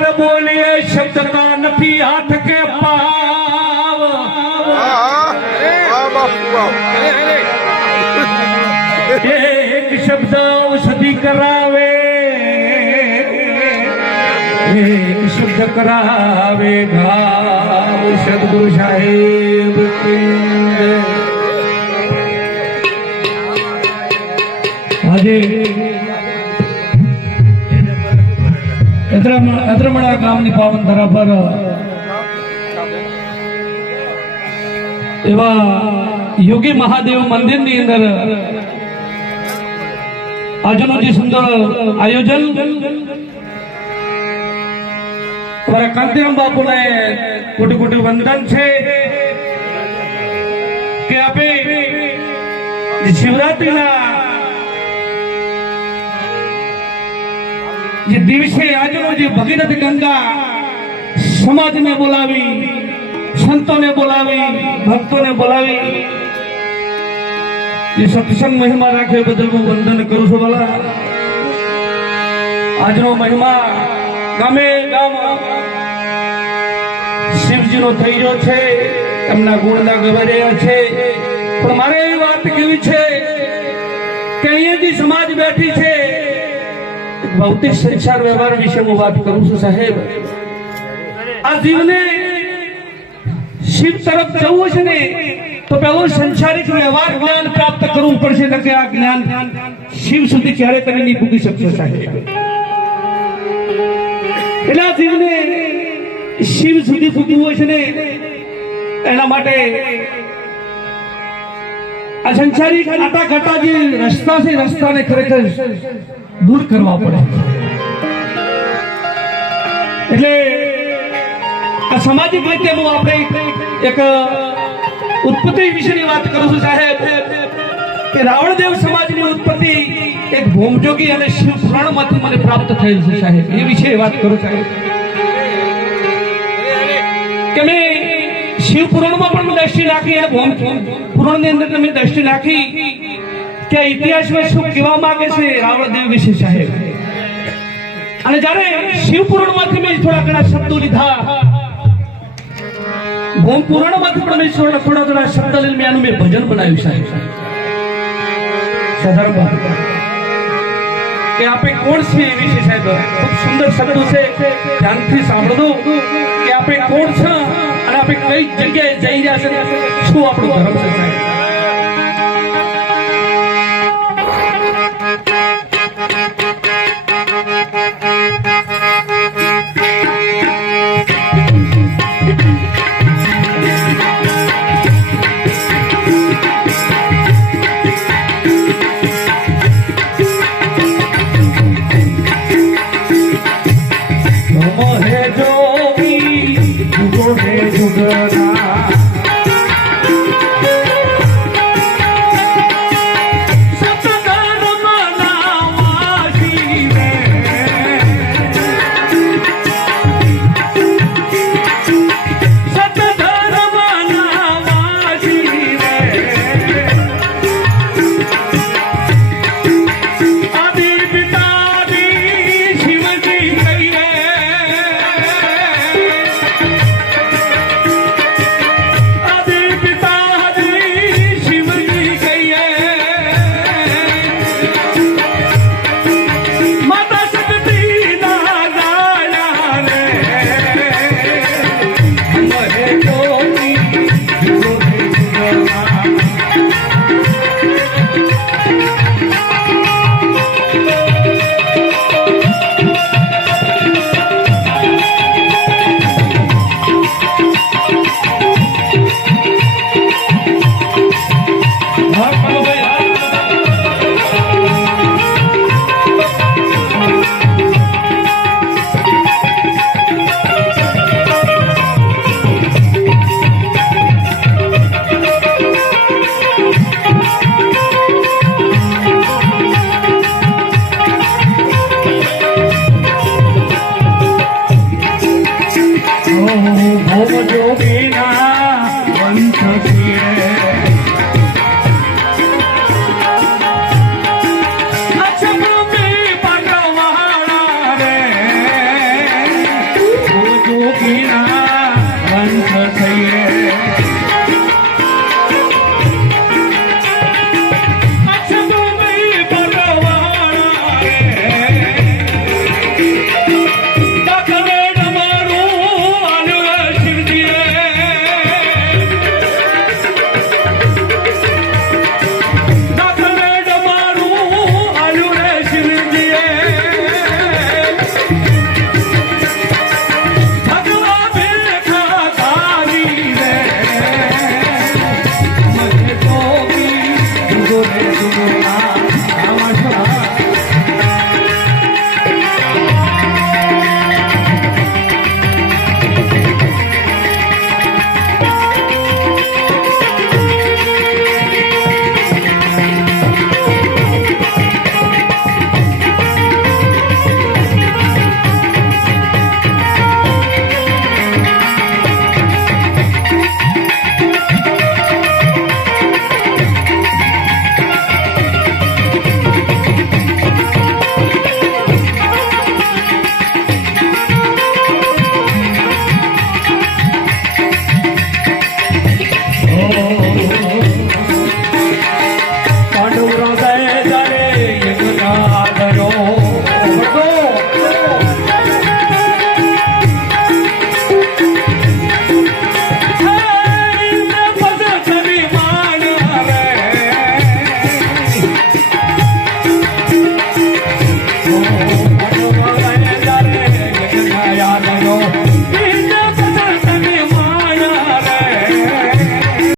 पर बोलिए शब्द का नफी हाथ के पाव एक शब्द औषधि करावे एक शब्द करावे घाव सदगुरु साहेब की આજે અદ્રમણા ગામની પાવન ધરા પર એવા યોગી મહાદેવ મંદિરની અંદર આજનું જે સુંદર આયોજન અમારા કાંતિરામ બાપુને કોટી કોટી વંદન છે કે આપે શિવરાત્રીના જે દિવસે આજનો જે ભગીરથ ગંગા સમાજને બોલાવી સંતોને બોલાવી ભક્તોને બોલાવી જે સત્સંગ મહિમા રાખે બદલ હું વંદન કરું છું બોલા આજનો મહિમા ગામે ગામ શિવજીનો થઈ રહ્યો છે એમના ગુણના ગવાર્યા છે પણ મારે એ વાત કેવી છે કે અહીંયા જે સમાજ બેઠી છે ભૌતિક સંસાર વ્યવહાર વિશે હું વાત કરું છું સાહેબ આ જીવને શિવ તરફ જવું છે ને તો પેલો સંસારિક વ્યવહાર જ્ઞાન પ્રાપ્ત કરવું પડશે ને કે આ જ્ઞાન શિવ સુધી ક્યારે તમે નહીં પૂગી શકશો સાહેબ એટલે આ જીવને શિવ સુધી પૂગવું હોય છે ને એના માટે આ સંસારિક આટા ઘાટા જે રસ્તા છે રસ્તાને ખરેખર દૂર કરવા પડે એટલે આ સામાજિક રીતે હું આપણે એક ઉત્પત્તિ વિશેની વાત કરું છું સાહેબ કે રાવણદેવ સમાજની ઉત્પત્તિ એક ભોમજોગી અને શિવ પુરાણમાંથી મને પ્રાપ્ત થયેલ છે સાહેબ એ વિશે વાત કરું સાહેબ કે મેં શિવ પુરાણમાં પણ દ્રષ્ટિ નાખી અને ભોમ પુરાણની અંદર મેં દ્રષ્ટિ નાખી કે ઇતિહાસમાં શું કહેવા માંગે છે રાવણદેવ વિશે સાહેબ અને જ્યારે શિવ પુરાણમાંથી મેં થોડા ઘણા શબ્દો લીધા ભૌમ પુરાણમાંથી પણ મેં થોડા ઘણા શબ્દ લઈને મેં આનું મેં ભજન બનાવ્યું સાહેબ સાધારણ કે આપણે કોણ છે એ વિશે સાહેબ ખૂબ સુંદર શબ્દો છે ધ્યાનથી સાંભળો કે આપણે કોણ છે અને આપણે કઈ જગ્યાએ જઈ રહ્યા છે શું આપણું ધર્મ છે સાહેબ ભોમ જોગીના